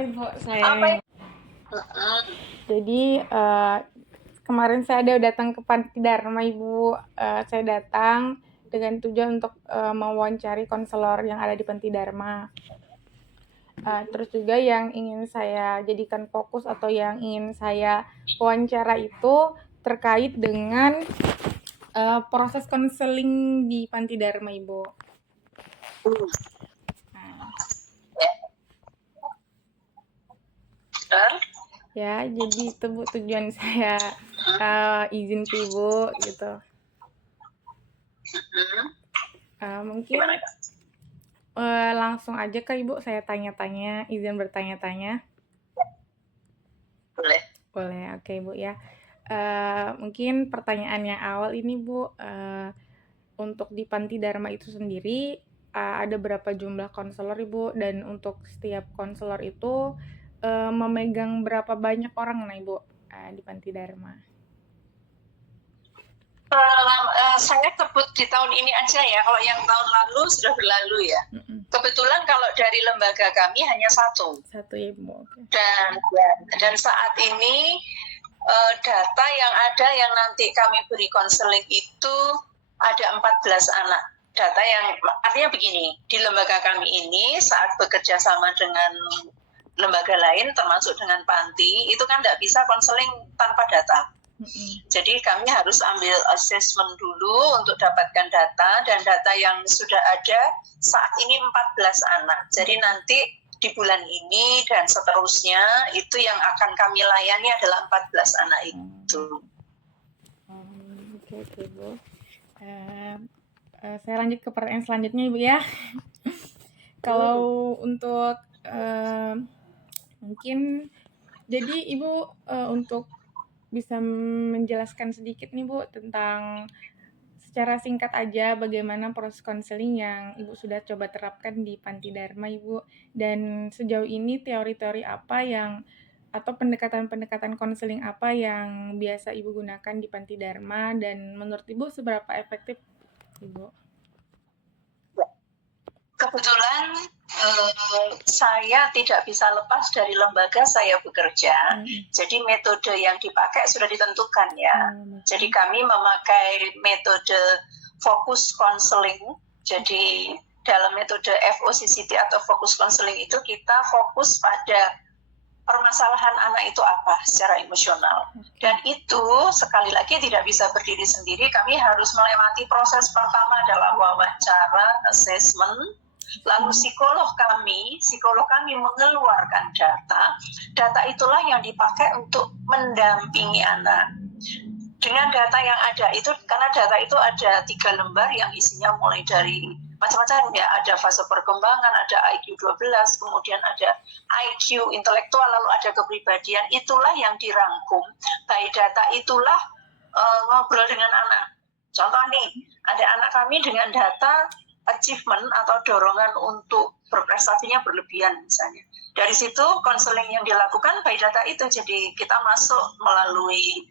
Ibu Apa sayang. yang Jadi kemarin saya ada datang ke Panti Dharma Ibu. Saya datang dengan tujuan untuk mewawancari konselor yang ada di Panti Dharma. Terus juga yang ingin saya jadikan fokus atau yang ingin saya wawancara itu terkait dengan proses konseling di Panti Dharma Ibu. Ya, jadi itu Bu tujuan saya izin ke Ibu gitu. Mungkin langsung aja ke Ibu saya tanya-tanya, izin bertanya-tanya. boleh? Boleh, oke Bu ya. Mungkin pertanyaan yang awal ini Bu, untuk di Panti Dharma itu sendiri ada berapa jumlah konselor Ibu, dan untuk setiap konselor itu memegang berapa banyak orang nah Ibu di Panti Dharma? Saya sebut di tahun ini aja ya, kalau yang tahun lalu sudah berlalu ya. Kebetulan kalau dari lembaga kami hanya satu. Satu ya Bu. Okay. Dan saat ini data yang ada yang nanti kami beri konseling itu ada 14 anak. Data yang artinya begini, di lembaga kami ini saat bekerja sama dengan lembaga lain termasuk dengan panti, itu kan tidak bisa konseling tanpa data. Jadi kami harus ambil assessment dulu untuk dapatkan data, dan data yang sudah ada saat ini 14 anak. Jadi nanti di bulan ini dan seterusnya itu yang akan kami layani adalah 14 anak itu. Oke Bu. Saya lanjut ke pertanyaan selanjutnya Ibu ya. Kalau untuk mungkin jadi Ibu untuk bisa menjelaskan sedikit nih Bu tentang secara singkat aja bagaimana proses konseling yang Ibu sudah coba terapkan di Panti Dharma Ibu, dan sejauh ini teori-teori apa yang atau pendekatan-pendekatan konseling apa yang biasa Ibu gunakan di Panti Dharma, dan menurut Ibu seberapa efektif Ibu? Kebetulan saya tidak bisa lepas dari lembaga saya bekerja. Jadi metode yang dipakai sudah ditentukan ya. Jadi kami memakai metode fokus konseling. Jadi dalam metode FOCCT atau fokus konseling itu kita fokus pada permasalahan anak itu apa secara emosional. Dan itu sekali lagi tidak bisa berdiri sendiri. Kami harus melewati proses pertama adalah wawancara, assessment. Lalu psikolog kami mengeluarkan data itulah yang dipakai untuk mendampingi anak. Dengan data yang ada itu, karena data itu ada 3 lembar yang isinya mulai dari macam-macam ya, ada fase perkembangan, ada IQ 12, kemudian ada IQ intelektual, lalu ada kepribadian, itulah yang dirangkum. Dari data itulah ngobrol dengan anak. Contoh nih, ada anak kami dengan data achievement atau dorongan untuk berprestasinya berlebihan misalnya. Dari situ konseling yang dilakukan by data itu, jadi kita masuk melalui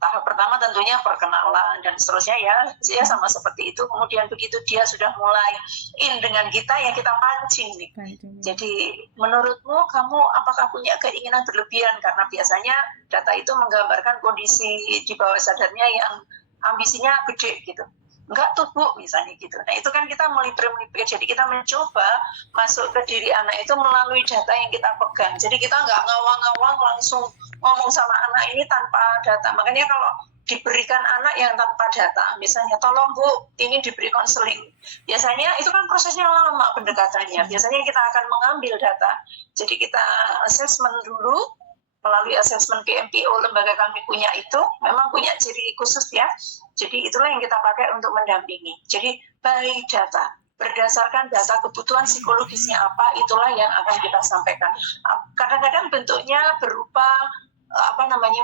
tahap pertama tentunya perkenalan dan seterusnya ya sama seperti itu. Kemudian begitu dia sudah mulai in dengan kita ya kita pancing nih. Jadi menurutmu kamu apakah punya keinginan berlebihan, karena biasanya data itu menggambarkan kondisi di bawah sadarnya yang ambisinya gede gitu. Enggak tuh Bu, misalnya gitu. Nah itu kan kita melipir, jadi kita mencoba masuk ke diri anak itu melalui data yang kita pegang. Jadi kita nggak ngawang-ngawang langsung ngomong sama anak ini tanpa data. Makanya kalau diberikan anak yang tanpa data, misalnya tolong Bu, ingin diberi konseling. Biasanya itu kan prosesnya lama pendekatannya. Biasanya kita akan mengambil data. Jadi kita assessment dulu, melalui assessment PMPO lembaga kami punya itu, memang punya ciri khusus ya. Jadi itulah yang kita pakai untuk mendampingi. Jadi by data, berdasarkan data kebutuhan psikologisnya apa, itulah yang akan kita sampaikan. Kadang-kadang bentuknya berupa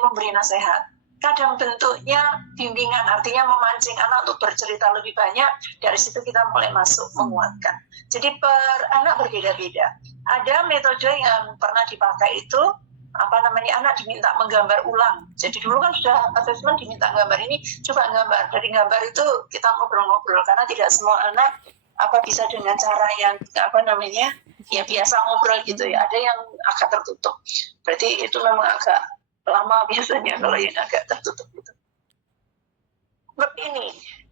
memberi nasihat. Kadang bentuknya bimbingan, artinya memancing anak untuk bercerita lebih banyak. Dari situ kita mulai masuk menguatkan. Jadi per anak berbeda-beda. Ada metode yang pernah dipakai itu anak diminta menggambar ulang. Jadi dulu kan sudah assessment diminta gambar ini, coba gambar. Dari gambar itu kita ngobrol-ngobrol, karena tidak semua anak bisa dengan cara yang ya biasa ngobrol gitu ya. Ada yang agak tertutup. Berarti itu memang agak lama biasanya kalau yang agak tertutup itu. Seperti ini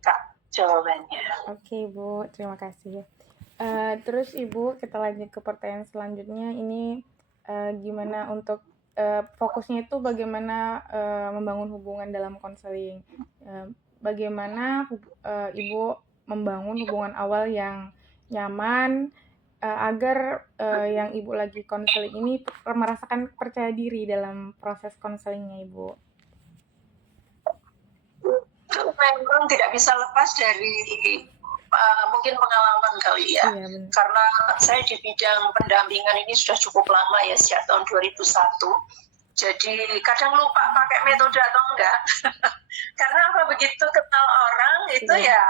Kak jawabannya. Oke Bu, terima kasih. Terus Ibu, kita lanjut ke pertanyaan selanjutnya. Ini gimana untuk fokusnya itu bagaimana membangun hubungan dalam konseling. Bagaimana Ibu membangun hubungan awal yang nyaman agar yang Ibu lagi konseling ini merasakan percaya diri dalam proses konselingnya Ibu. Memang tidak bisa lepas dari mungkin pengalaman kali ya. Iya, karena saya di bidang pendampingan ini sudah cukup lama ya, sejak tahun 2001. Jadi kadang lupa pakai metode atau enggak. Karena begitu kenal orang itu ya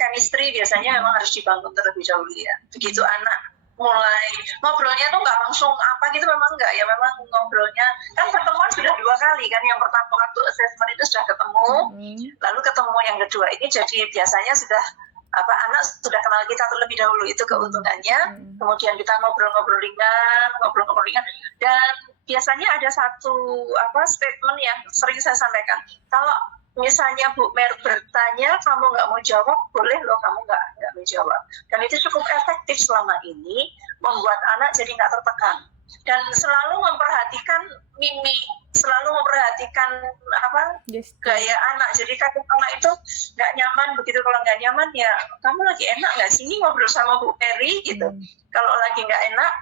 chemistry biasanya memang harus dibangun terlebih dahulu ya. Begitu anak mulai ngobrolnya tuh nggak langsung gitu, memang enggak ya, memang ngobrolnya kan pertemuan sudah 2 kali kan. Yang pertama waktu assessment itu sudah ketemu, lalu ketemu yang kedua ini jadi biasanya sudah anak sudah kenal kita terlebih dahulu, itu keuntungannya. Kemudian kita ngobrol-ngobrol ringan, dan biasanya ada satu statement yang sering saya sampaikan. Kalau misalnya Bu Mer bertanya, kamu nggak mau jawab, boleh loh kamu nggak menjawab. Dan itu cukup efektif selama ini, membuat anak jadi nggak tertekan. Dan selalu memperhatikan mimik, selalu memperhatikan gaya anak. Jadi kadang anak itu nggak nyaman, begitu kalau nggak nyaman ya, kamu lagi enak nggak sini ngobrol sama Bu Mary gitu. Kalau lagi nggak enak,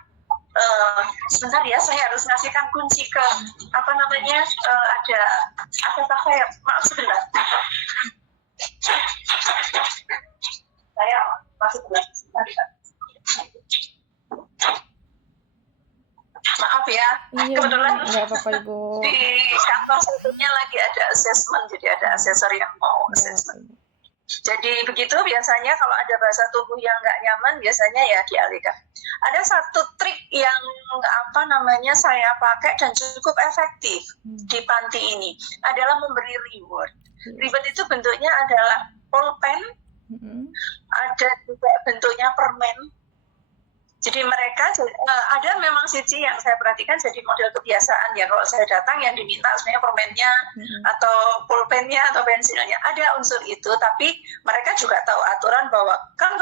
sebentar ya, saya harus ngasihkan kunci ke ada saya, maaf sebentar. Saya masuk dulu. Maaf ya, kebetulan nggak apa-apa Ibu. Di kantor satunya lagi ada assessment, jadi ada asesor yang mau assessment. Jadi begitu biasanya kalau ada bahasa tubuh yang nggak nyaman, biasanya ya dialihkan. Ada satu trik yang saya pakai dan cukup efektif di panti ini, adalah memberi reward. Reward itu bentuknya adalah pulpen, ada juga bentuknya permen. Jadi mereka ada memang sisi yang saya perhatikan jadi model kebiasaan ya. Kalau saya datang yang diminta sebenarnya permennya atau pulpennya atau pensilnya, ada unsur itu. Tapi mereka juga tahu aturan bahwa kan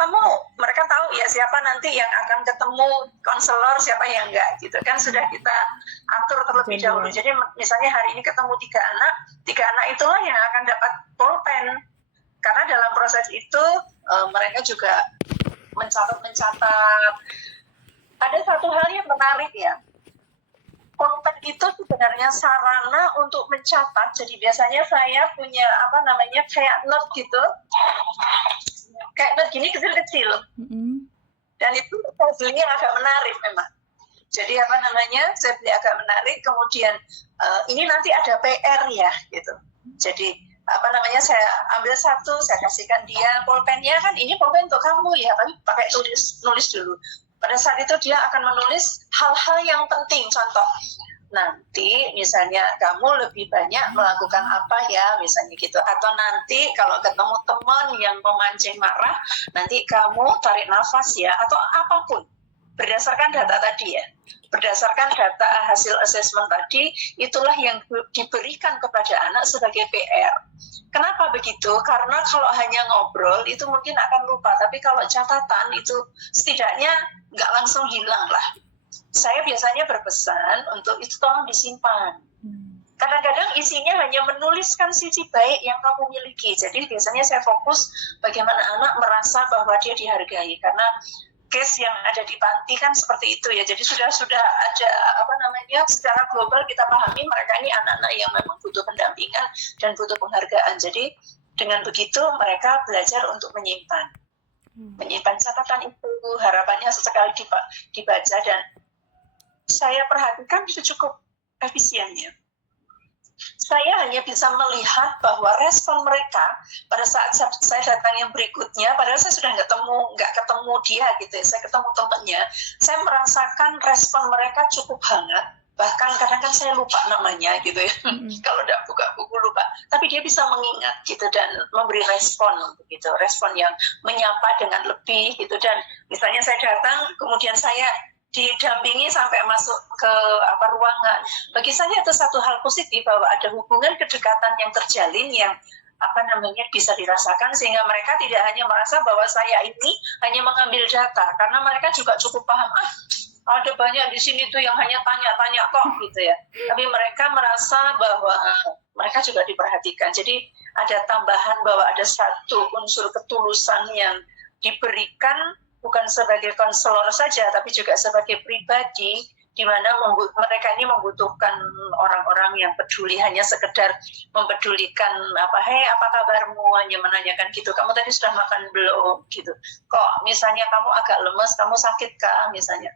mereka tahu ya siapa nanti yang akan ketemu konselor, siapa yang enggak gitu kan, sudah kita atur terlebih dahulu. Jadi misalnya hari ini ketemu 3 anak itulah yang akan dapat pulpen. Karena dalam proses itu mereka juga mencatat. Ada satu hal yang menarik ya, pulpen itu sebenarnya sarana untuk mencatat. Jadi biasanya saya punya kayak note gitu, kayak note gini kecil-kecil, dan itu saya beli yang agak menarik memang. Jadi saya beli agak menarik. Kemudian ini nanti ada PR ya gitu. Jadi saya ambil satu, saya kasihkan dia pulpennya, kan ini pulpen untuk kamu ya, tapi pakai nulis dulu. Pada saat itu dia akan menulis hal-hal yang penting, contoh nanti misalnya kamu lebih banyak melakukan apa ya, misalnya gitu. Atau nanti kalau ketemu teman yang memancing marah, nanti kamu tarik nafas ya, atau apapun. Berdasarkan data tadi ya, berdasarkan data hasil assessment tadi, itulah yang diberikan kepada anak sebagai PR. Kenapa begitu? Karena kalau hanya ngobrol itu mungkin akan lupa, tapi kalau catatan itu setidaknya nggak langsung hilang lah. Saya biasanya berpesan untuk itu tolong disimpan. Kadang-kadang isinya hanya menuliskan sisi baik yang kamu miliki. Jadi biasanya saya fokus bagaimana anak merasa bahwa dia dihargai, karena case yang ada di panti kan seperti itu ya. Jadi sudah ada secara global kita pahami mereka ini anak-anak yang memang butuh pendampingan dan butuh penghargaan. Jadi dengan begitu mereka belajar untuk menyimpan catatan itu, harapannya sesekali dibaca, dan saya perhatikan itu cukup efisiennya. Saya hanya bisa melihat bahwa respon mereka pada saat saya datang yang berikutnya, padahal saya sudah nggak ketemu dia gitu ya, saya ketemu temannya, saya merasakan respon mereka cukup hangat, bahkan kadang kan saya lupa namanya gitu ya, kalau tidak buka buku lupa, tapi dia bisa mengingat gitu dan memberi respon gitu, respon yang menyapa dengan lebih gitu. Dan misalnya saya datang, kemudian saya didampingi sampai masuk ke ruangan. Bagi saya itu satu hal positif bahwa ada hubungan kedekatan yang terjalin yang bisa dirasakan, sehingga mereka tidak hanya merasa bahwa saya ini hanya mengambil data, karena mereka juga cukup paham, ada banyak di sini tuh yang hanya tanya-tanya kok gitu ya. Tapi mereka merasa bahwa mereka juga diperhatikan. Jadi ada tambahan bahwa ada satu unsur ketulusan yang diberikan bukan sebagai konselor saja, tapi juga sebagai pribadi, di mana mereka ini membutuhkan orang-orang yang peduli, hanya sekedar mempedulikan hey apa kabarmu, hanya menanyakan gitu, kamu tadi sudah makan belum gitu, kok misalnya kamu agak lemes, kamu sakit kah misalnya.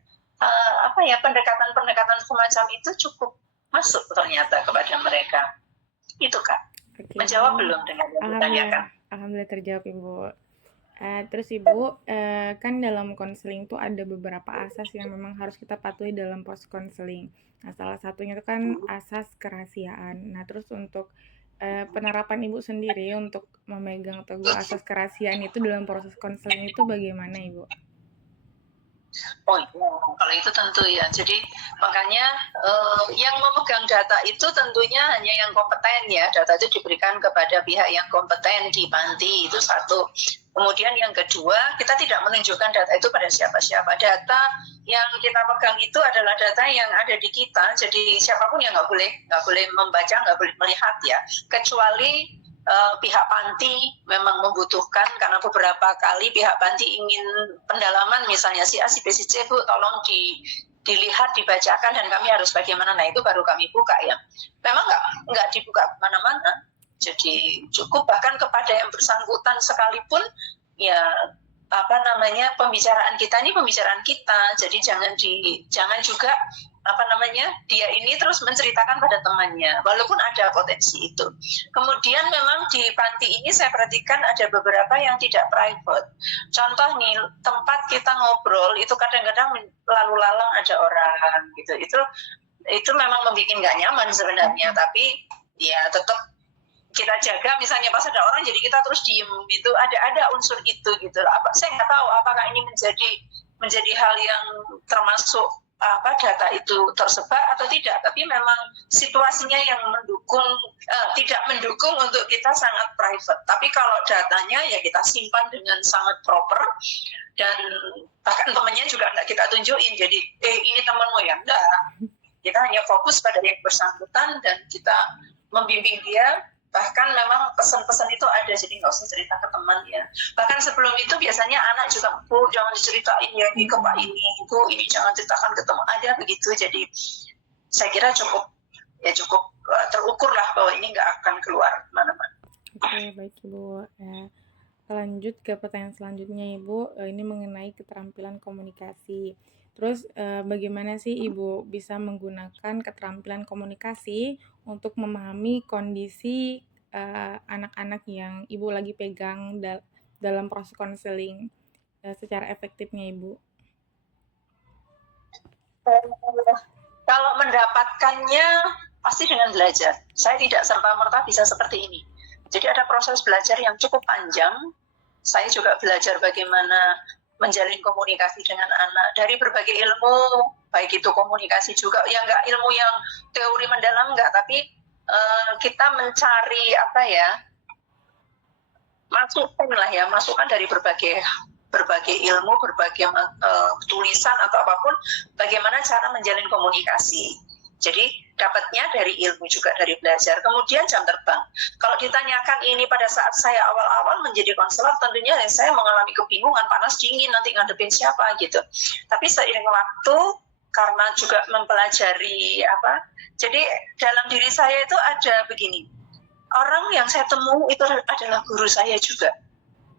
Pendekatan semacam itu cukup masuk ternyata kepada mereka. Itu Kak. Okay. Menjawab belum dengan yang ditanyakan? Alhamdulillah terjawab Ibu. Terus Ibu, kan dalam konseling tuh ada beberapa asas yang memang harus kita patuhi dalam proses konseling. Nah, salah satunya itu kan asas kerahasiaan. Nah, terus untuk penerapan Ibu sendiri untuk memegang teguh asas kerahasiaan itu dalam proses konseling itu bagaimana Ibu? Oh iya, kalau itu tentu ya. Jadi makanya yang memegang data itu tentunya hanya yang kompeten ya. Data itu diberikan kepada pihak yang kompeten di panti, itu satu. Kemudian yang kedua, kita tidak menunjukkan data itu pada siapa-siapa. Data yang kita pegang itu adalah data yang ada di kita. Jadi siapapun yang nggak boleh membaca, nggak boleh melihat ya. Kecuali pihak panti memang membutuhkan, karena beberapa kali pihak panti ingin pendalaman, misalnya si A, si B, si C, Bu, tolong dilihat, dibacakan, dan kami harus bagaimana. Nah, itu baru kami buka ya. Memang nggak dibuka kemana-mana. Jadi cukup bahkan kepada yang bersangkutan sekalipun ya pembicaraan kita ini pembicaraan kita. Jadi jangan juga dia ini terus menceritakan pada temannya, walaupun ada potensi itu. Kemudian memang di panti ini saya perhatikan ada beberapa yang tidak private. Contoh nih, tempat kita ngobrol itu kadang-kadang lalu lalang ada orang gitu. Itu memang membuat nggak nyaman sebenarnya, tapi ya tetap kita jaga. Misalnya pas ada orang jadi kita terus diem, itu ada unsur itu gitu. Saya nggak tahu apakah ini menjadi hal yang termasuk data itu tersebar atau tidak, tapi memang situasinya yang tidak mendukung untuk kita sangat private. Tapi kalau datanya ya kita simpan dengan sangat proper, dan bahkan temannya juga enggak kita tunjukin, jadi ini temanmu ya, enggak. Kita hanya fokus pada yang bersangkutan dan kita membimbing dia. Bahkan memang pesan-pesan itu ada, jadi nggak usah cerita ke teman ya. Bahkan sebelum itu biasanya anak juga, Bu, jangan diceritain ya ini ke Pak ini, Bu, ini jangan ceritakan ke teman, ada begitu. Jadi saya kira cukup terukur lah bahwa ini nggak akan keluar kemana-mana. Oke, baik Ibu. Lanjut ke pertanyaan selanjutnya Ibu, ini mengenai keterampilan komunikasi. Terus bagaimana sih Ibu bisa menggunakan keterampilan komunikasi untuk memahami kondisi anak-anak yang Ibu lagi pegang dalam proses konseling secara efektifnya Ibu? Kalau mendapatkannya pasti dengan belajar. Saya tidak serta-merta bisa seperti ini. Jadi ada proses belajar yang cukup panjang. Saya juga belajar bagaimana menjalin komunikasi dengan anak dari berbagai ilmu, baik itu komunikasi juga, ya nggak ilmu yang teori mendalam nggak, tapi kita mencari masukan dari berbagai ilmu, berbagai tulisan atau apapun, bagaimana cara menjalin komunikasi. Jadi dapatnya dari ilmu juga dari belajar. Kemudian jam terbang. Kalau ditanyakan ini pada saat saya awal-awal menjadi konselor, tentunya saya mengalami kebingungan, panas dingin, nanti ngadepin siapa gitu. Tapi seiring waktu, karena juga mempelajari jadi dalam diri saya itu ada begini. Orang yang saya temui itu adalah guru saya juga.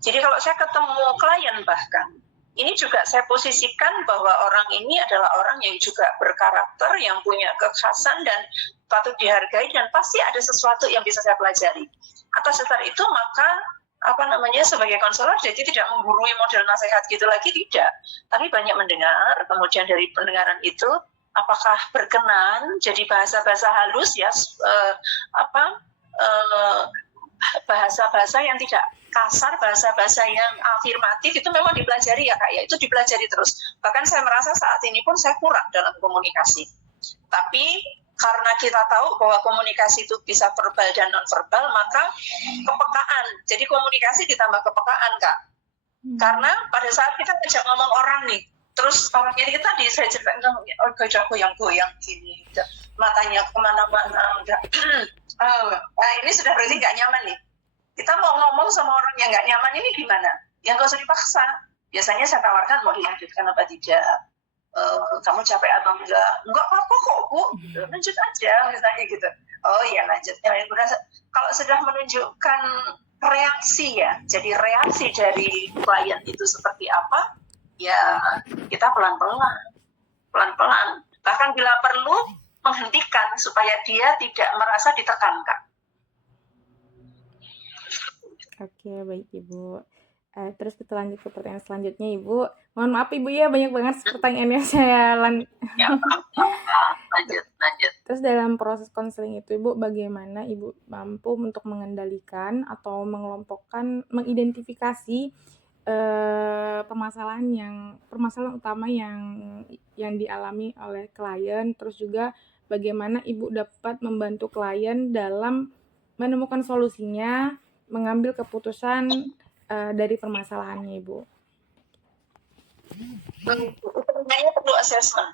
Jadi kalau saya ketemu klien bahkan, ini juga saya posisikan bahwa orang ini adalah orang yang juga berkarakter, yang punya kekhasan dan patut dihargai, dan pasti ada sesuatu yang bisa saya pelajari. Atas dasar itu maka sebagai konselor jadi tidak menggurui model nasihat gitu lagi, tidak. Tapi banyak mendengar, kemudian dari pendengaran itu apakah berkenan jadi bahasa-bahasa halus ya, bahasa-bahasa yang tidak kasar, bahasa-bahasa yang afirmatif itu memang dipelajari ya Kak ya, itu dipelajari terus. Bahkan saya merasa saat ini pun saya kurang dalam komunikasi. Tapi karena kita tahu bahwa komunikasi itu bisa verbal dan non-verbal, maka kepekaan. Jadi komunikasi ditambah kepekaan Kak. Karena pada saat kita ngajak ngomong orang nih, terus orang ini tadi saya ceritakan, gajah goyang-goyang gini, matanya kemana-mana, ini sudah berarti nggak nyaman nih. Kita mau ngomong sama orang yang nggak nyaman ini gimana? Ya nggak usah dipaksa. Biasanya saya tawarkan mau dilanjutkan apa tidak. Kamu capek atau enggak? Enggak apa-apa kok Bu, lanjut aja misalnya gitu. Oh iya lanjut. Kalau sudah menunjukkan reaksi ya, jadi reaksi dari klien itu seperti apa, ya kita pelan-pelan. Bahkan bila perlu menghentikan supaya dia tidak merasa ditekankan. Oke, baik Ibu. Terus kita lanjut ke pertanyaan selanjutnya Ibu. Mohon maaf Ibu ya, banyak banget pertanyaannya saya lanjut. Terus dalam proses konseling itu Ibu, bagaimana Ibu mampu untuk mengendalikan atau mengelompokkan, mengidentifikasi permasalahan utama yang dialami oleh klien, terus juga bagaimana Ibu dapat membantu klien dalam menemukan solusinya, mengambil keputusan dari permasalahannya Ibu. Sebenarnya perlu assessment.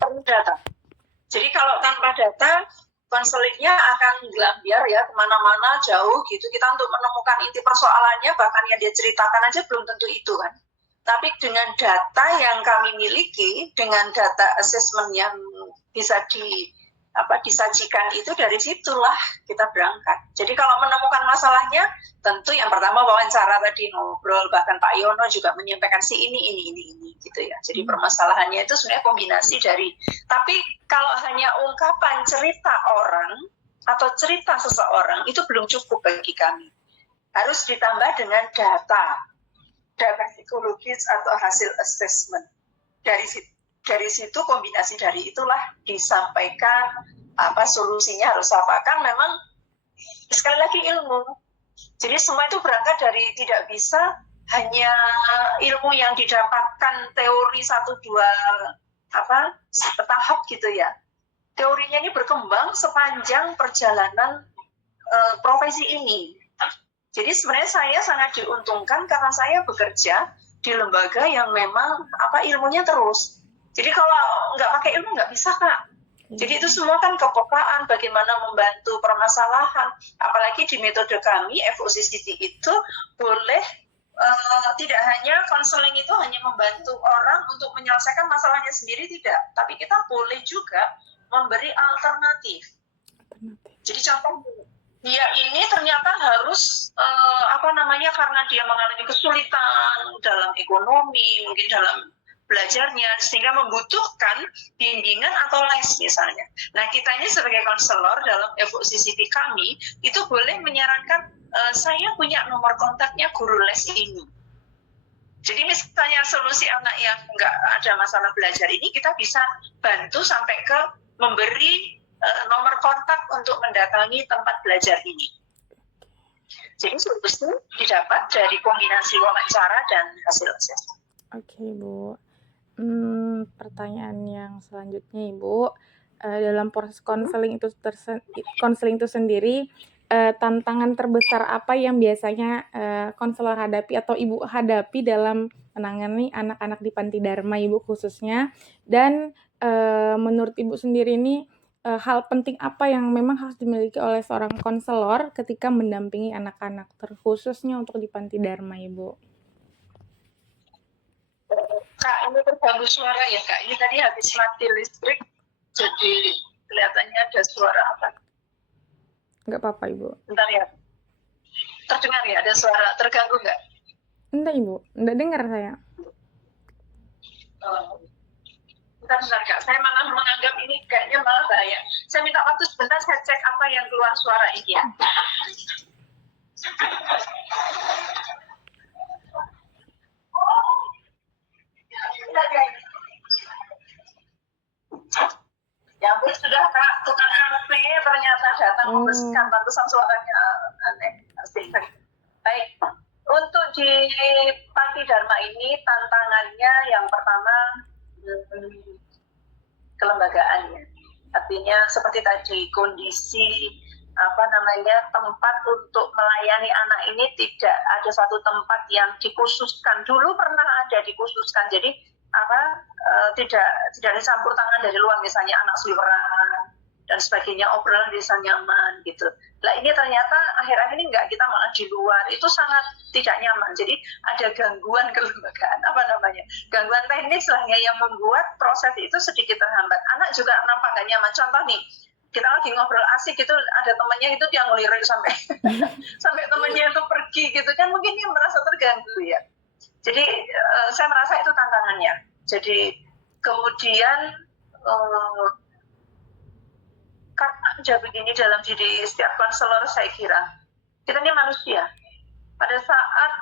Perlu data. Jadi kalau tanpa data, konselingnya akan gelambiar ya kemana-mana jauh gitu. Kita untuk menemukan inti persoalannya, bahkan yang dia ceritakan aja belum tentu itu kan. Tapi dengan data yang kami miliki, dengan data assessment yang bisa disajikan itu, dari situlah kita berangkat. Jadi kalau menemukan masalahnya, tentu yang pertama wawancara tadi, ngobrol, bahkan Pak Yono juga menyampaikan ini gitu ya. Jadi permasalahannya itu sebenarnya kombinasi dari, tapi kalau hanya ungkapan cerita orang atau cerita seseorang itu belum cukup bagi kami. Harus ditambah dengan data psikologis atau hasil assessment. Dari situ kombinasi dari itulah disampaikan solusinya harus apa. Kan memang sekali lagi ilmu. Jadi semua itu berangkat dari tidak bisa hanya ilmu yang didapatkan teori 1-2 tahap gitu ya. Teorinya ini berkembang sepanjang perjalanan profesi ini. Jadi sebenarnya saya sangat diuntungkan karena saya bekerja di lembaga yang memang ilmunya terus. Jadi kalau nggak pakai ilmu nggak bisa Kak. Jadi itu semua kan kepekaan, bagaimana membantu permasalahan. Apalagi di metode kami FOCCT itu boleh tidak hanya konseling itu hanya membantu orang untuk menyelesaikan masalahnya sendiri, tidak. Tapi kita boleh juga memberi alternatif. Jadi contoh, dia ini ternyata harus karena dia mengalami kesulitan dalam ekonomi, mungkin dalam belajarnya, sehingga membutuhkan bimbingan atau les misalnya. Nah kita ini sebagai konselor dalam FOCCT kami itu boleh menyarankan, saya punya nomor kontaknya guru les ini. Jadi misalnya solusi anak yang nggak ada masalah belajar ini, kita bisa bantu sampai ke memberi nomor kontak untuk mendatangi tempat belajar ini. Jadi solusi didapat dari kombinasi wawancara dan hasil assessment. Oke Bu. Pertanyaan yang selanjutnya Ibu, dalam proses konseling itu sendiri, tantangan terbesar apa yang biasanya konselor hadapi atau Ibu hadapi dalam menangani anak-anak di Panti Dharma Ibu khususnya, dan menurut Ibu sendiri ini hal penting apa yang memang harus dimiliki oleh seorang konselor ketika mendampingi anak-anak, terkhususnya untuk di Panti Dharma Ibu? Kak, ini terganggu suara ya Kak. Ini tadi habis mati listrik, jadi kelihatannya ada suara apa? Enggak apa-apa Ibu. Bentar ya. Terdengar ya, ada suara. Terganggu nggak? Enggak Ibu, enggak dengar saya. Bentar Kak, saya malah menganggap ini kayaknya malah bahaya. Saya minta waktu sebentar, saya cek apa yang keluar suara ini ya. datang membersihkan, pantesan suaranya aneh. Asik. Baik, untuk di Panti Dharma ini tantangannya yang pertama kelembagaannya. Artinya seperti tadi, kondisi tempat untuk melayani anak ini tidak ada satu tempat yang dikhususkan. Dulu pernah ada dikhususkan, jadi tidak dicampur tangan dari luar, misalnya anak seliweran dan sebagainya, obrolan bisa nyaman gitu. Nah ini ternyata akhir-akhir ini enggak, kita malah di luar, itu sangat tidak nyaman. Jadi ada gangguan kelembagaan, gangguan teknis lah ya, yang membuat proses itu sedikit terhambat. Anak juga nampak nggak nyaman. Contoh nih, kita lagi ngobrol asik gitu, ada temannya itu yang ngelirik sampai sampai temannya itu pergi gitu kan, mungkin dia merasa terganggu ya. Jadi saya merasa itu tantangannya. Jadi kemudian karena aja begini dalam diri setiap konselor, saya kira kita ini manusia. Pada saat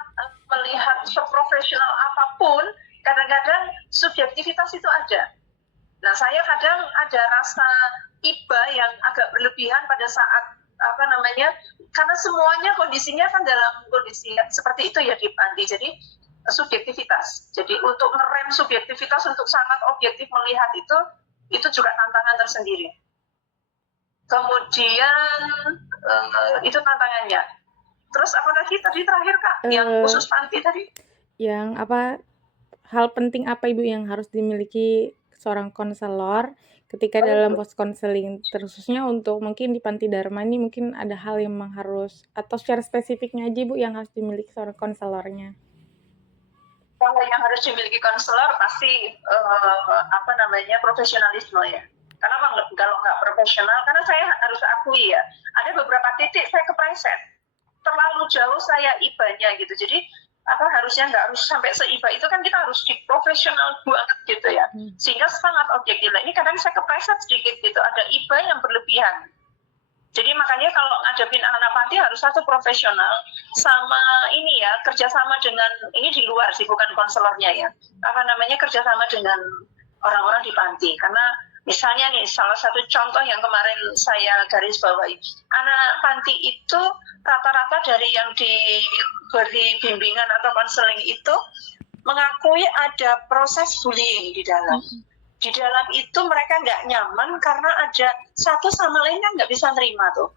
melihat seprofesional apapun, kadang-kadang subjektivitas itu ada. Nah, saya kadang ada rasa iba yang agak berlebihan pada saat karena semuanya kondisinya kan dalam kondisi seperti itu ya di panti. Jadi subjektivitas. Jadi untuk ngerem subjektivitas untuk sangat objektif melihat itu juga tantangan tersendiri. Kemudian itu tantangannya. Terus apa lagi tadi terakhir Kak, yang khusus panti tadi? Yang hal penting apa Ibu yang harus dimiliki seorang konselor ketika dalam pos konseling, khususnya untuk mungkin di Panti Dharma ini mungkin ada hal yang memang harus, atau secara spesifiknya aja Bu yang harus dimiliki seorang konselornya? Kalau yang harus dimiliki konselor pasti profesionalisme ya. Karena kalau nggak profesional, karena saya harus akui ya, ada beberapa titik saya kepleset, terlalu jauh saya ibanya gitu. Jadi harusnya nggak harus sampai seiba itu, kan kita harus di profesional banget gitu ya, sehingga sangat objektif. Nah ini kadang saya kepleset sedikit gitu, ada iba yang berlebihan. Jadi makanya kalau ngadepin anak panti harus satu profesional, sama ini ya, kerjasama dengan, ini di luar sih bukan konselornya ya, kerjasama dengan orang-orang di panti. Karena misalnya nih, salah satu contoh yang kemarin saya garis bawahi, anak panti itu rata-rata dari yang diberi bimbingan atau konseling itu mengakui ada proses bullying di dalam. Di dalam itu mereka nggak nyaman karena ada satu sama lain kan nggak bisa nerima tuh.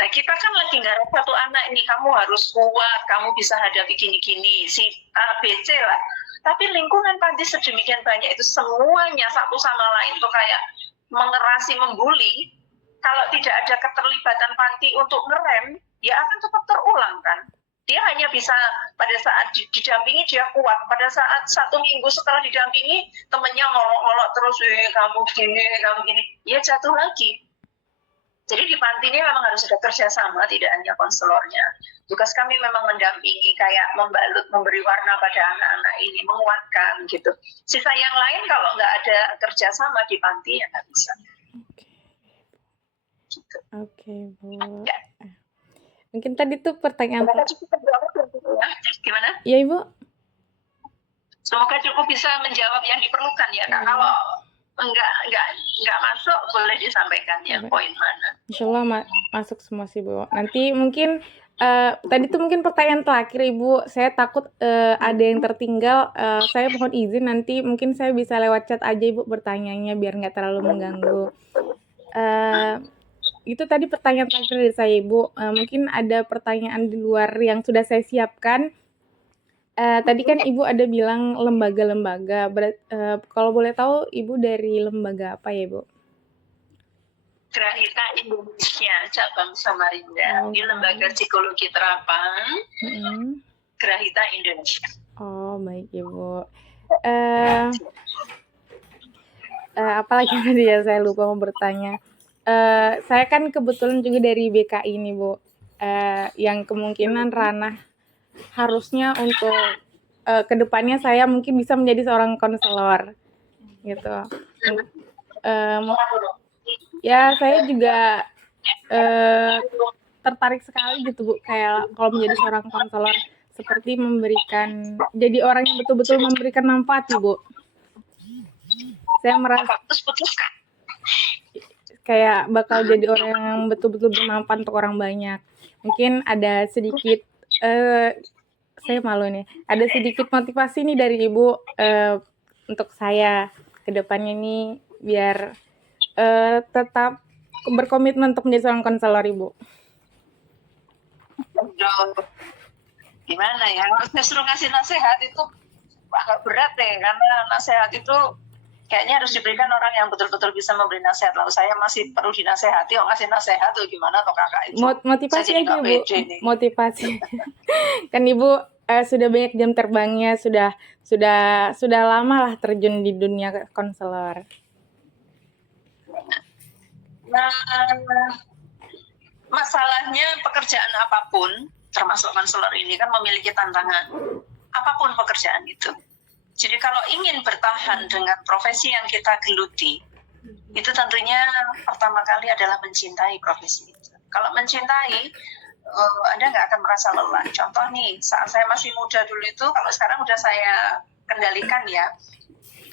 Nah kita kan lagi nggak satu anak ini, kamu harus kuat, kamu bisa hadapi gini-gini, si A, B, C lah. Tapi lingkungan panti sedemikian banyak itu semuanya satu sama lain tuh kayak mengerasi, membuli. Kalau tidak ada keterlibatan panti untuk ngerem, ya akan tetap terulang kan. Dia hanya bisa pada saat didampingi dia kuat. Pada saat 1 minggu setelah didampingi, temennya ngolok-ngolok terus, kamu gini, ya jatuh lagi. Jadi di panti ini memang harus ada kerjasama, tidak hanya konselornya. Tugas kami memang mendampingi, kayak membalut, memberi warna pada anak-anak ini, menguatkan gitu. Sisa yang lain kalau nggak ada kerjasama di panti ya nggak bisa. Oke, Bu. Ya. Mungkin tadi tuh pertanyaan. Gimana? Iya Ibu. Semoga cukup bisa menjawab yang diperlukan ya Kak. Kalau enggak masuk boleh disampaikan ya poin mana. Insyaallah masuk semua sih Bu. Nanti mungkin tadi tuh mungkin pertanyaan terakhir Ibu. Saya takut ada yang tertinggal. Saya mohon izin nanti mungkin saya bisa lewat chat aja Ibu bertanyanya biar nggak terlalu mengganggu. Itu tadi pertanyaan terakhir dari saya Ibu. Mungkin ada pertanyaan di luar yang sudah saya siapkan. Tadi kan Ibu ada bilang lembaga-lembaga. Kalau boleh tahu Ibu dari lembaga apa ya Ibu? Grahita Indonesia cabang Samarinda. Di Lembaga Psikologi Terapan. Grahita Indonesia. Oh baik Ibu. Apalagi tadi ya saya lupa mau bertanya. Saya kan kebetulan juga dari BKI nih Bu, yang kemungkinan ranah harusnya untuk kedepannya saya mungkin bisa menjadi seorang konselor gitu. Ya saya juga tertarik sekali gitu Bu, kayak kalau menjadi seorang konselor seperti memberikan, jadi orang yang betul-betul memberikan manfaat Bu. Saya merasa kayak bakal jadi orang yang betul-betul bermanfaat untuk orang banyak. Mungkin ada sedikit saya malu nih, ada sedikit motivasi nih dari Ibu untuk saya ke depannya nih biar tetap berkomitmen untuk menjadi seorang konselor, Ibu. Gimana ya, saya suruh ngasih nasihat itu agak berat deh, karena nasihat itu kayaknya harus diberikan orang yang betul-betul bisa memberi nasihat. Lalu saya masih perlu dinasehati, ngasih nasihat tuh gimana tuh kakak itu. Motivasi aja Bu, motivasi. Kan Ibu sudah banyak jam terbangnya, sudah lama lah terjun di dunia konselor. Nah, masalahnya pekerjaan apapun, termasuk konselor ini kan memiliki tantangan. Apapun pekerjaan itu. Jadi kalau ingin bertahan dengan profesi yang kita geluti, itu tentunya pertama kali adalah mencintai profesi itu. Kalau mencintai, Anda nggak akan merasa lelah. Contoh nih, saat saya masih muda dulu itu, kalau sekarang udah saya kendalikan ya,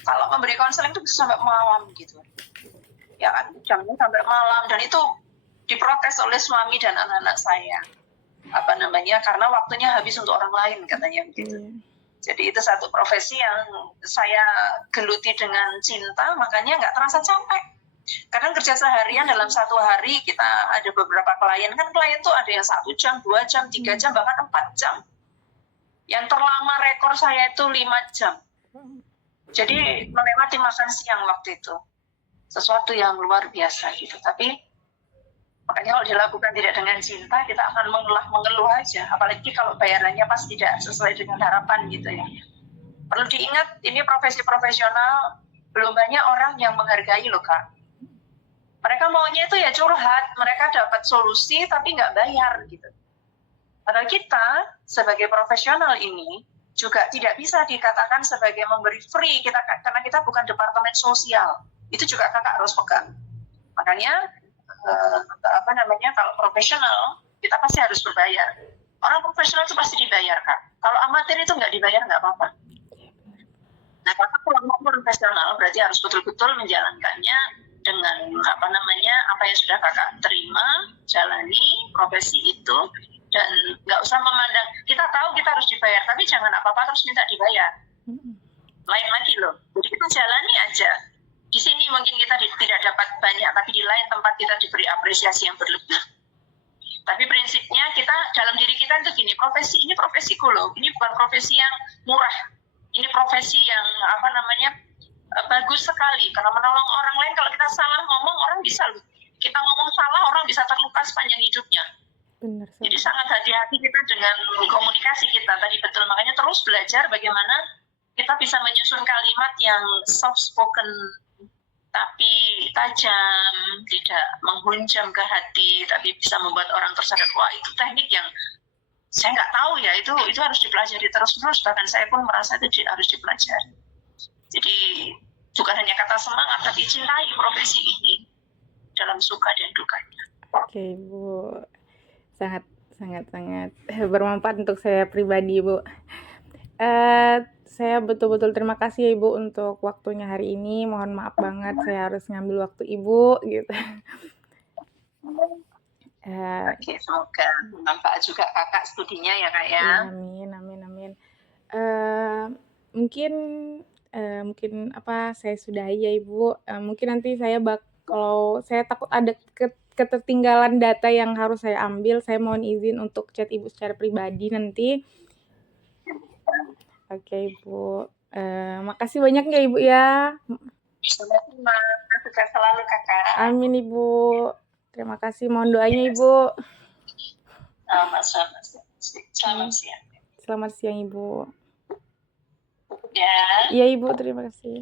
kalau memberi konseling itu bisa sampai malam gitu. Ya kan, jamnya sampai malam, dan itu diprotes oleh suami dan anak-anak saya. Karena waktunya habis untuk orang lain, katanya begitu. Jadi itu satu profesi yang saya geluti dengan cinta, makanya nggak terasa capek. Kadang kerja seharian dalam satu hari kita ada beberapa klien, kan klien tuh ada yang 1 jam, 2 jam, 3 jam, bahkan 4 jam. Yang terlama rekor saya itu 5 jam. Jadi melewati makan siang waktu itu. Sesuatu yang luar biasa gitu. Tapi makanya kalau dilakukan tidak dengan cinta, kita akan mengeluh aja. Apalagi kalau bayarannya pas tidak sesuai dengan harapan gitu ya. Perlu diingat, ini profesi profesional, belum banyak orang yang menghargai loh Kak. Mereka maunya itu ya curhat, mereka dapat solusi tapi nggak bayar gitu. Padahal kita sebagai profesional ini juga tidak bisa dikatakan sebagai memberi free, karena kita bukan departemen sosial. Itu juga kakak harus pegang. Makanya kalau profesional kita pasti harus berbayar. Orang profesional itu pasti dibayar Kak. Kalau amatir itu nggak dibayar nggak apa-apa. Nah, kalau profesional berarti harus betul-betul menjalankannya dengan apa yang sudah kakak terima, jalani profesi itu, dan nggak usah memandang. Kita tahu kita harus dibayar, tapi jangan apa-apa terus minta dibayar. Lain lagi loh. Jadi kita jalani aja. Di sini mungkin kita tidak dapat banyak, tapi di lain tempat kita diberi apresiasi yang berlebih. Tapi prinsipnya kita dalam diri kita itu gini, profesi ini profesiku loh, ini bukan profesi yang murah, ini profesi yang bagus sekali, karena menolong orang lain. Kalau kita salah ngomong, orang bisa loh, kita ngomong salah, orang bisa terluka sepanjang hidupnya. Benar, jadi sangat hati-hati kita dengan komunikasi kita tadi, betul. Makanya terus belajar bagaimana kita bisa menyusun kalimat yang soft spoken tapi tajam, tidak menghunjam ke hati, tapi bisa membuat orang tersadar. Wah, itu teknik yang saya nggak tahu ya, itu harus dipelajari terus-terus, bahkan saya pun merasa itu harus dipelajari. Jadi bukan hanya kata semangat, tapi cintai profesi ini dalam suka dan dukanya. Oke Bu, sangat bermanfaat untuk saya pribadi Bu. Saya betul-betul terima kasih ya Ibu untuk waktunya hari ini. Mohon maaf banget saya harus ngambil waktu Ibu gitu. Oke, semoga bermanfaat juga kakak studinya ya Kak ya. Amin. Mungkin saya sudahi ya Ibu. Mungkin nanti saya kalau saya takut ada ketertinggalan data yang harus saya ambil, saya mohon izin untuk chat Ibu secara pribadi nanti. Oke Ibu, makasih banyak ya Ibu ya. Sama-sama, sukses selalu kakak. Amin Ibu, terima kasih, mohon doanya Ibu. Selamat siang. Selamat siang Ibu. Ya. Iya Ibu, terima kasih.